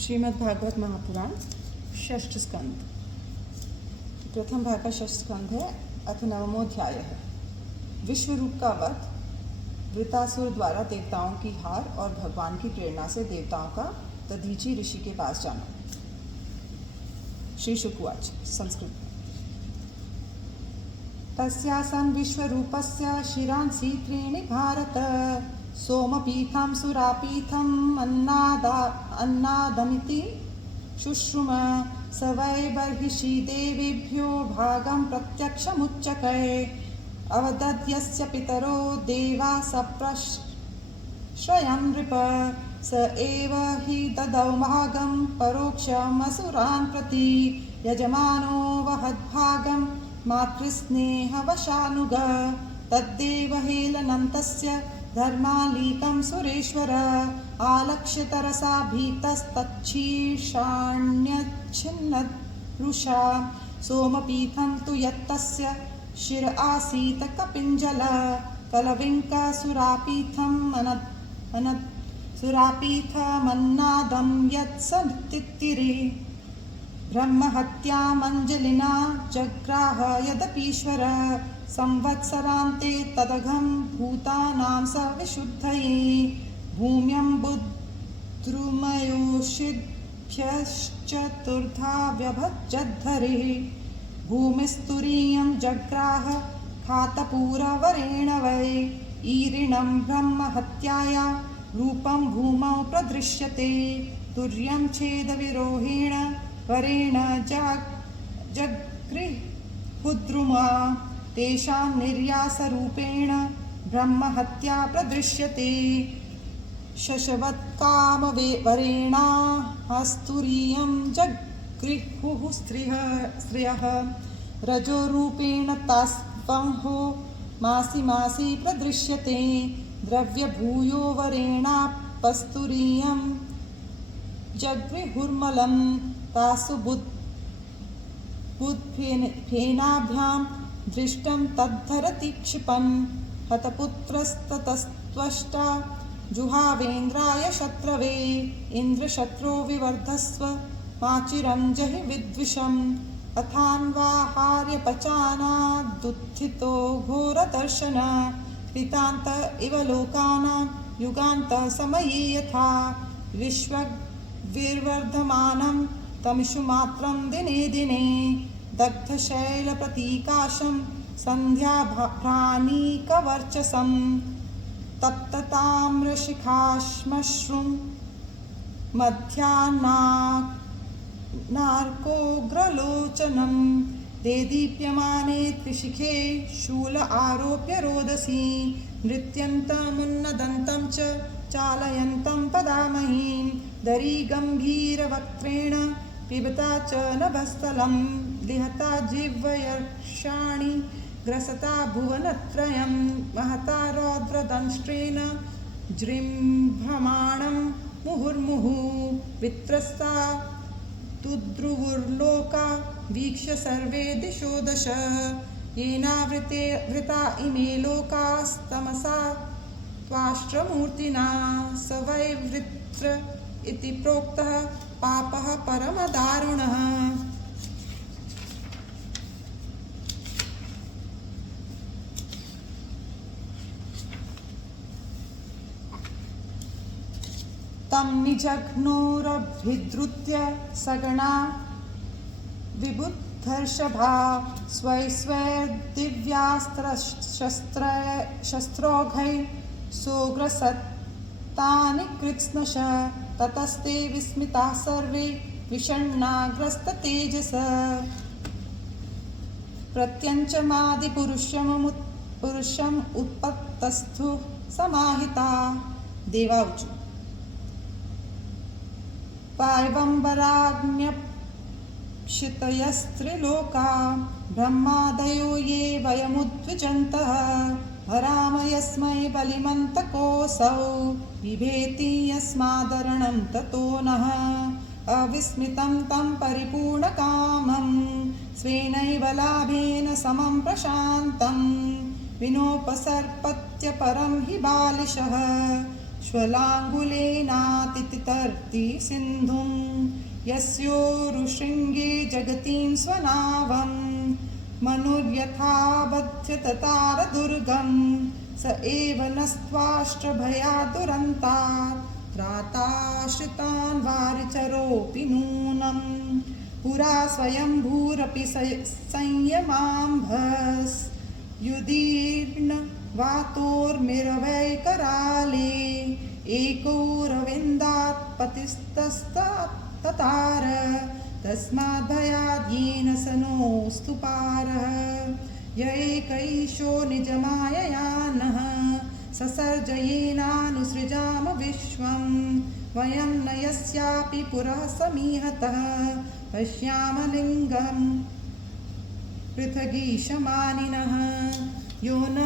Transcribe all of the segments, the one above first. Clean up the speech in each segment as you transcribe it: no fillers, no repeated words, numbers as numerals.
श्रीमद्भागवत महापुराण षष्ठ स्कंध। प्रथम भाग का षष्ठ स्कंध है। अथ नवमोध्याय है। विश्वरूप का वध, वृतासुर द्वारा देवताओं की हार और भगवान की प्रेरणा से देवताओं का दधीचि ऋषि के पास जाना। श्री शुकवाच संस्कृत। तस्यासन् विश्वरूपस्य शिरांसि त्रीणि भारत, सोमपीठं सुरापीठम् अन्नादमिति शुश्रुम। स वै बर्हिषि देवेभ्यो भागं प्रत्यक्षमुच्चकै। अवदद्यस्य पितरो देवा सप्रश्रयं नृप। स एव हि ददौ भागं परोक्षमसुरान् प्रति। यजमानो वहद्भागं मातृस्नेहवशानुग। तद्देव हेलनं तस्य धर्मालीकं सुरेश्वर। आलक्ष्य तरसा भीतस्तच्छीर्षाण्यच्छिन्नरुषा। सोमपीठं तु यत्तस्य शिर आसीत् कपिञ्जल। सुरापीठमन्नादं यत्स तित्तिरे। ब्रह्महत्यामञ्जलिना जग्राह यदपीश्वर। संवत्सरान्ते तदघं भूतानां स विशुद्धये। भूम्यम्बुद्रुमयोषिभ्यश्चतुर्धा व्यभजद्धरे। भूमिस्तुरीयं जग्राह खातपूरवरेण वै। ईरिणं ब्रह्महत्याया रूपं भूमौ प्रदृश्यते। तुर्यं छेदविरोहेण वरेण जगृहुद्रुमा। तेषां निर्यासरूपेण ब्रह्महत्या प्रदृश्यते। शशवत्कामवरेणा हस्तुरीयं जगृहुः स्त्रियः। रजोरूपेण तास्वंहो मासि मासि प्रदृश्यते। द्रव्यभूयो वरेणापस्तुरीयं जगृहुर्मलं। तासु बुद्फेनाभ्यां दृष्टं तद्धरति क्षिपं। हतपुत्रस्ततस्त्वष्टा जुहावेन्द्राय शत्रवे। इन्द्रशत्रो विवर्धस्व माचिरं जहि विद्विषम्। अथान्वाहार्यपचानादुत्थितो घोरदर्शन। कृतान्त इव लोकानां युगान्त समये यथा। विश्वविर्वर्धमानं तमिषु मात्रं दिने दिने। दग्धशैलप्रतीकाशं सन्ध्याभ्रानीकवर्चसं। तप्तताम्रशिखाश्मश्रुं मध्याह्नार्कोग्रलोचनं। देदीप्यमाने त्रिशिखे शूल आरोप्य रोदसी। नृत्यन्तमुन्नदन्तं च चालयन्तं पदामहीं। दरीगम्भीरवक्त्रेण पिबता च नभस्थलं। लिहता जिह्वयर्षाणि ग्रसता भुवनत्रयं। महता रौद्रदंष्ट्रेण जृम्भमाणं मुहुर्मुहुः। वित्रस्ता तुद्रुवुर्लोका वीक्ष्य सर्वे दिशो दश। येनावृता इमे लोकास्तमसा त्वाष्ट्रमूर्तिना। स वै वृत्र इति प्रोक्तः पापः परमदारुणः। तं निजघ्नोरभिद्रुत्य सगणा विबुद्धर्षभा। स्वैर्दिव्यास्त्रशस्त्रौघैः सोऽग्रसत्तानि कृत्स्नश। ततस्ते विस्मिताः सर्वे विषण्णाग्रस्ततेजसः। प्रत्यञ्चमादिपुरुषम् उत्पत्तस्थु समाहिता। देवाऊचु। पायवम्बराज्ञप्सितयस्त्रिलोका ब्रह्मादयो ये वयमुद्विजन्तः। हराम यस्मै बलिमन्तकोऽसौ। बिभेति यस्मादरणं ततो नः। अविस्मितं तं परिपूर्णकामं। स्वेनैव लाभेन समं प्रशान्तं। विनोपसर्पत्य परं हि बालिशः। श्वलाङ्गुलेनातितर्ति सिन्धुं यस्योरुशृङ्गे जगतीं स्वनावं मनुर्यथा बध्यततारदुर्गं स एव नस्त्वाष्ट्रभयादुरन्तात् त्राताश्रितान् वारिचरोऽपि नूनं पुरा स्वयंभूरपि संयमाम्भस् युदीर्ण वातोर्मिरवैकराले एकोरविन्दात् पतिस्तस्ततार तस्माद्भयाद्येन स नोऽस्तु पारः य एकैशो निजमाययानः ससर्जयेनानुसृजाम विश्वं वयं न यस्यापि पुरः समीहतः पश्याम लिङ्गं पृथगीशमानिनः यो न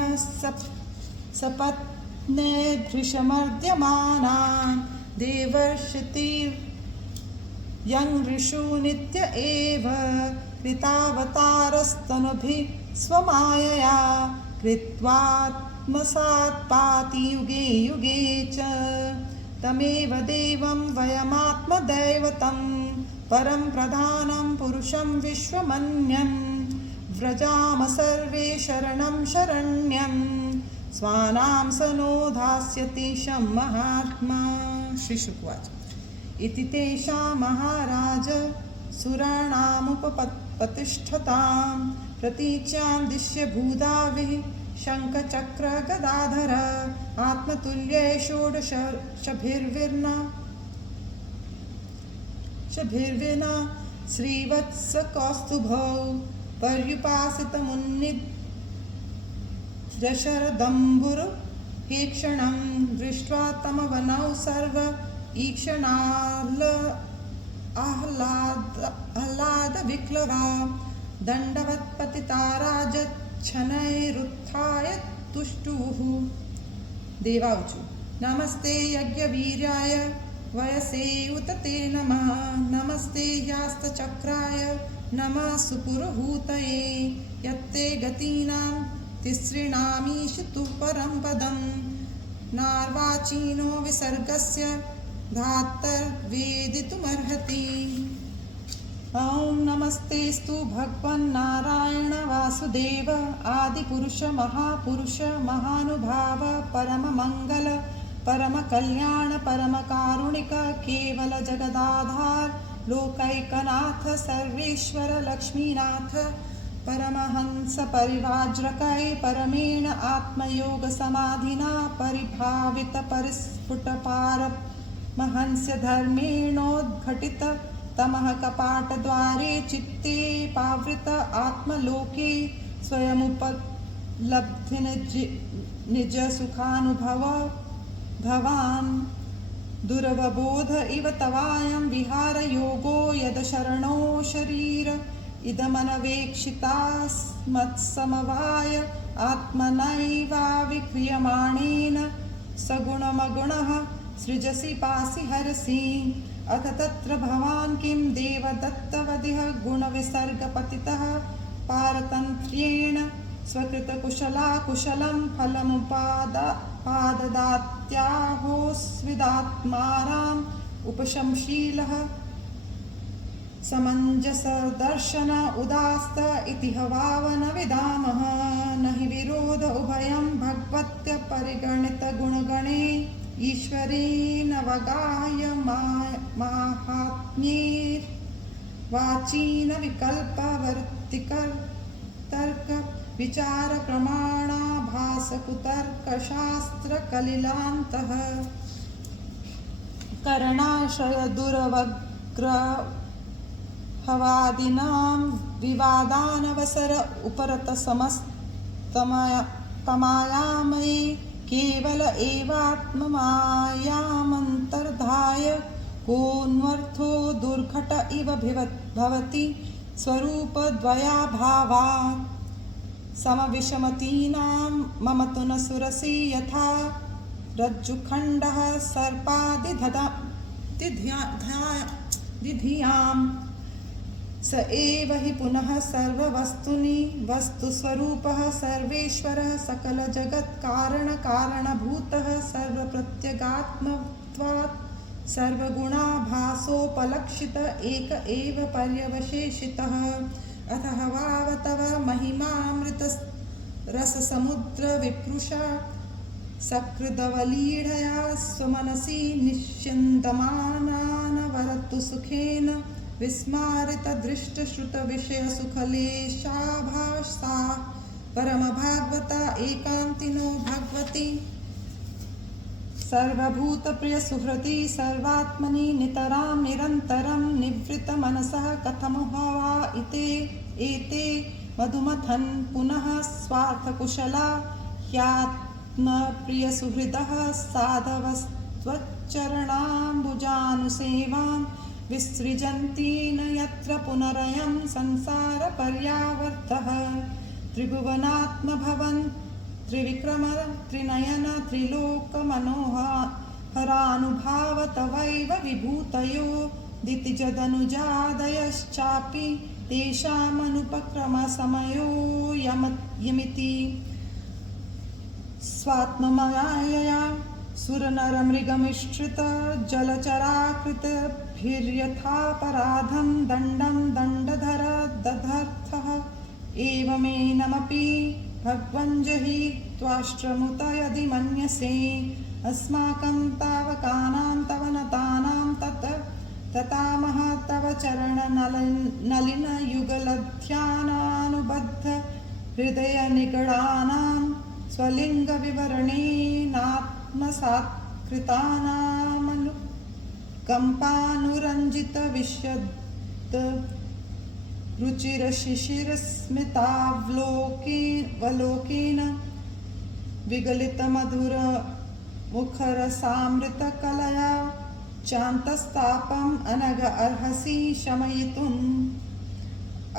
सपत्नेभृशमर्द्यमानान् देवर्षितिर्यं ऋषु नित्य एव कृतावतारस्तनुभिः स्वमायया कृत्वात्मसात् पाति युगे युगे च तमेव देवं वयमात्मदैवतं परं प्रधानं पुरुषं विश्वमन्यं व्रजाम सर्वे शरणं शरण्यं स्वानां स नो धास्यति शं महात्मा। श्री शुकवाच इति तेषां महाराज सुराणामुपतिष्ठतां प्रतीच्यां दिश्य भूदाविः शङ्खचक्र गदाधर आत्मतुल्ये षोडशभिर्विना श्रीवत्स कौस्तुभौ पर्युपासितमुन्निद्रशरदम्बुरहेक्षणं दृष्ट्वा तमवनौ सर्व ईक्षणाह्लादविक्लवा दण्डवत्पतिता राजच्छनैरुत्थाय तुष्टुः। देवाऊचु नमस्ते यज्ञवीर्याय वयसे उत ते नमः नमस्ते यास्तचक्राय नमः सुपुरुहूतये यत्ते गतीनां तिसृणामीश तु परं पदं नार्वाचीनो विसर्गस्य धातर्वेदितुमर्हति। ॐ नमस्तेस्तु भगवन्नारायण वासुदेव आदिपुरुष महापुरुष महानुभाव परममङ्गल परमकल्याण परमकारुणिक केवल जगदाधार लोकैकनाथ सर्वेश्वर लक्ष्मीनाथ परमहंस परिव्राजकै परमेण आत्मयोग समाधिना परिभावित परिस्फुट पारमहंस्य धर्मेणोद्घटित तमः कपाटद्वारे चित्ते पावृत आत्मलोके स्वयमुपलब्धि निज सुखानुभव भवान् दुरवबोध इव तवायं विहारयोगो यद शरणो शरीर इदमनवेक्षितास्मत्समवाय आत्मनैवाविक्रियमाणेन सगुणमगुणः सृजसि पासि हरसि अथ तत्र भवान् किं देवदत्तवदिह गुणविसर्गपतितः पारतन्त्र्येण स्वकृतकुशलाकुशलं फलमुपाददात्याहोस्विदात्मानाम् उपशमशीलः समञ्जसदर्शन उदास्त इति हवावन विदामः न हि विरोध उभयं भगवत्य परिगणितगुणगणे ईश्वरेण वगाय माहात्म्यैर्वाचीन विकल्पवर्तिकर्तर्क विचार प्रमाणाभासकुतर्कशास्त्रकलिलान्तः करणाशय दुरवग्रहवादिनां विवादानवसर उपरतसमस्तमायामये केवल एवात्ममायामन्तर्धाय कोऽन्वर्थो दुर्घट इव भवति स्वरूपद्वयाभावात् समविषमतीनां मम तु न सुरसि यथा रज्जुखण्डः सर्पादिधियां स एव हि पुनः सर्ववस्तुनि वस्तुस्वरूपः सर्वेश्वरः सकलजगत्कारणकारणभूतः सर्वप्रत्यगात्मत्वात् सर्वगुणाभासोपलक्षित एक एव पर्यवशेषितः। अतः वावतव महिमामृतरससमुद्रविप्रुषा सकृदवलीढया स्वमनसि निश्चिन्तमानानवरतु सुखेन विस्मारितदृष्टश्रुतविषयसुखलेशाभासा परमभागवता एकान्तिनो भगवती सर्वभूतप्रियसुहृति सर्वात्मनि नितरां निरन्तरं निवृत्तमनसः कथमुहवा एते मधुमथन् पुनः स्वार्थकुशला ह्यात्मप्रियसुहृदः साधवस्त्वच्चरणाम्बुजानुसेवां विसृजन्ति न यत्र पुनरयं संसारपर्यावर्तः। त्रिभुवनात्मभवन् त्रिविक्रम त्रिनयन त्रिलोकमनोहरानुभाव तवैव विभूतयो दितिजदनुजादयश्चापि तेषामनुपक्रमसमयो यमिति स्वात्ममायया सुरनरमृगमिश्रित जलचराकृतभिर्यथापराधं दण्डं दण्डधर दधर्थः एवमेनमपि भगवञ्जहि त्वाष्ट्रमुत यदि मन्यसे अस्माकं तावकानां तव नतानां ततामः तव चरणनलिनयुगलध्यानानुबद्ध हृदयनिगडानां स्वलिङ्गविवरणेनात्मसात्कृतानामनुकम्पानुरञ्जितविशद रुचिरशिशिरस्मितावलोकेन विगलितमधुरमुखरसामृतकलया चान्तस्तापम् अनग अर्हसि शमयितुम्।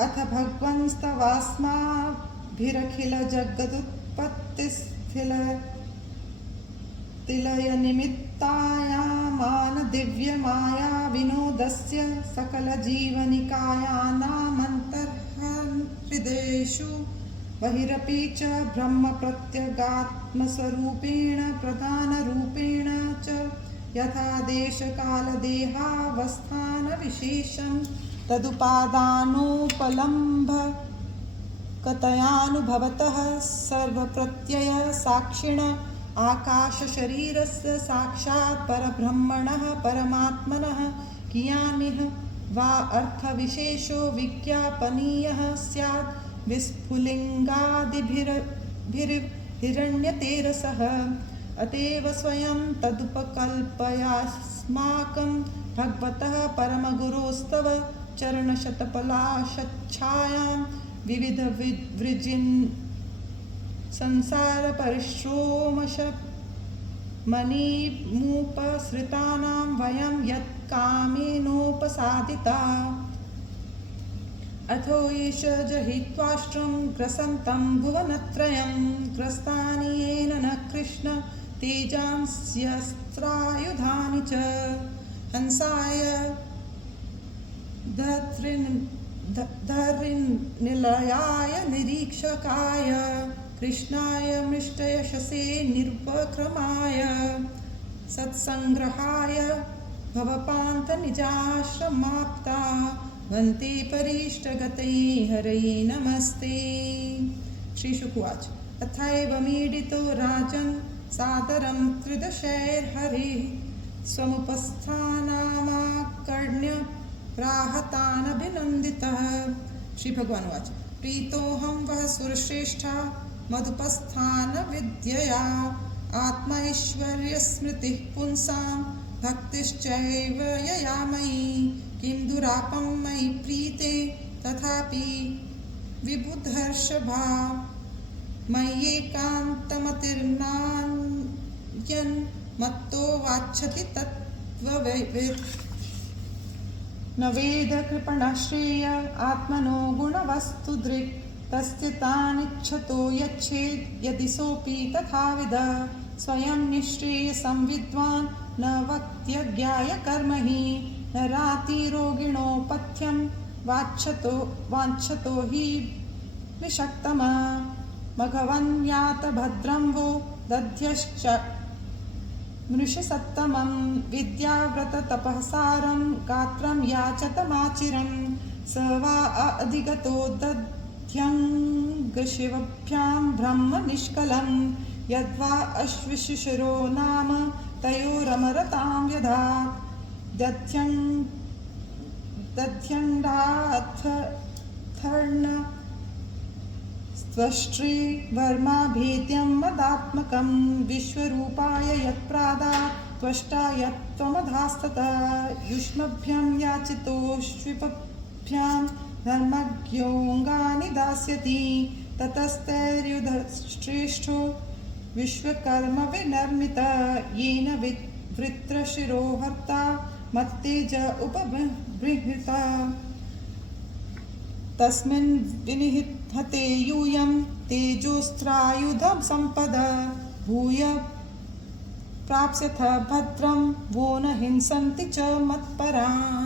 अथ भगवंस्तवास्माभिरखिलजगदुत्पत्तिस्थिलयनिमित्तायामान दिव्यमाया विनोदस्य सकलजीवनिकायानामन्तर्हृदयेषु बहिरपि च ब्रह्मप्रत्यगात्मस्वरूपेण प्रधानरूपेण च यथा देशकालदेहावस्थानविशेषं तदुपादानोपलम्भकतयानुभवतः सर्वप्रत्यय साक्षिण आकाशशरीरस्य साक्षात् परब्रह्मणः परमात्मनः कियानिह वा अर्थविशेषो विज्ञापनीयः स्यात् विस्फुलिङ्गादिभिर्हिरण्यतेरसः। अतएव स्वयं तदुपकल्पयास्माकं भगवतः परमगुरोस्तव चरणशतपलाशच्छायां विविधवृजिन् संसारपरिश्रोमशमनीमुपसृतानां वयं यत्कामेनोपसादिता। अथो एष जहित्वाष्ट्रं ग्रसन्तं भुवनत्रयं ग्रस्तानि येन न कृष्ण तेजांस्यस्त्रायुधानि च हंसाय धरिन्निलयाय निरीक्षकाय कृष्णाय मृष्टयशसे निरुपक्रमाय सत्संग्रहाय भवपान्थनिजाश्रमाप्ता वन्ते परिष्टगतै हरये नमस्ते। श्रीशुकुवाच तथैवमीडितो राजन् सादरं त्रिदशैर्हरे स्वमुपस्थानामाकर्ण्य प्राहतानभिनन्दितः। श्री भगवान उवाच प्रीतोऽहं वः सुरश्रेष्ठा मदुपस्थानविद्यया आत्मैश्वर्यस्मृतिः पुंसां भक्तिश्चैव यया मयि किं दुरापं मयि प्रीते तथापि विबुधर्षभा मय्येकान्तमतिर्नान्यन् मत्तो वाच्छति तत्त्ववित् न वेद कृपणश्रेय आत्मनो गुणवस्तुदृक् तस्य तानिच्छतो यच्छेद् यदि सोऽपि तथाविद स्वयं निःश्रेयसं विद्वान् न वक्त्यज्ञाय कर्म हि न रातिरोगिणो पथ्यं वाञ्छतो हि विषक्तमा मघवन्यात भद्रं वो दध्यश्च मृषसत्तमं विद्याव्रततपःसारं गात्रं याचतमाचिरं स वा अधिगतो दध्यङ्गशिवभ्यां ब्रह्म निष्कलं यद्वा अश्विशिशिरो नाम तयोरमरतां यथा दध्यङ्गाथर्न स्वष्ट्री वर्मा भेद्यं मदात्मकं विश्वरूपाय यत्प्रादा त्वष्टा यत्त्वमधास्तता युष्मभ्यं याचितोष्विपभ्यां धर्मज्ञोऽङ्गानि दास्यति ततस्तैर्युधश्रेष्ठो विश्वकर्म विनर्मित येन वृत्रशिरो हर्ता मत्तेज उपबृहृता तस्मिन् विनिहते यूयं तेजोस्त्रायुधसम्पदा भूय प्राप्स्यथ भद्रं वो न हिंसन्ति च मत्परान्।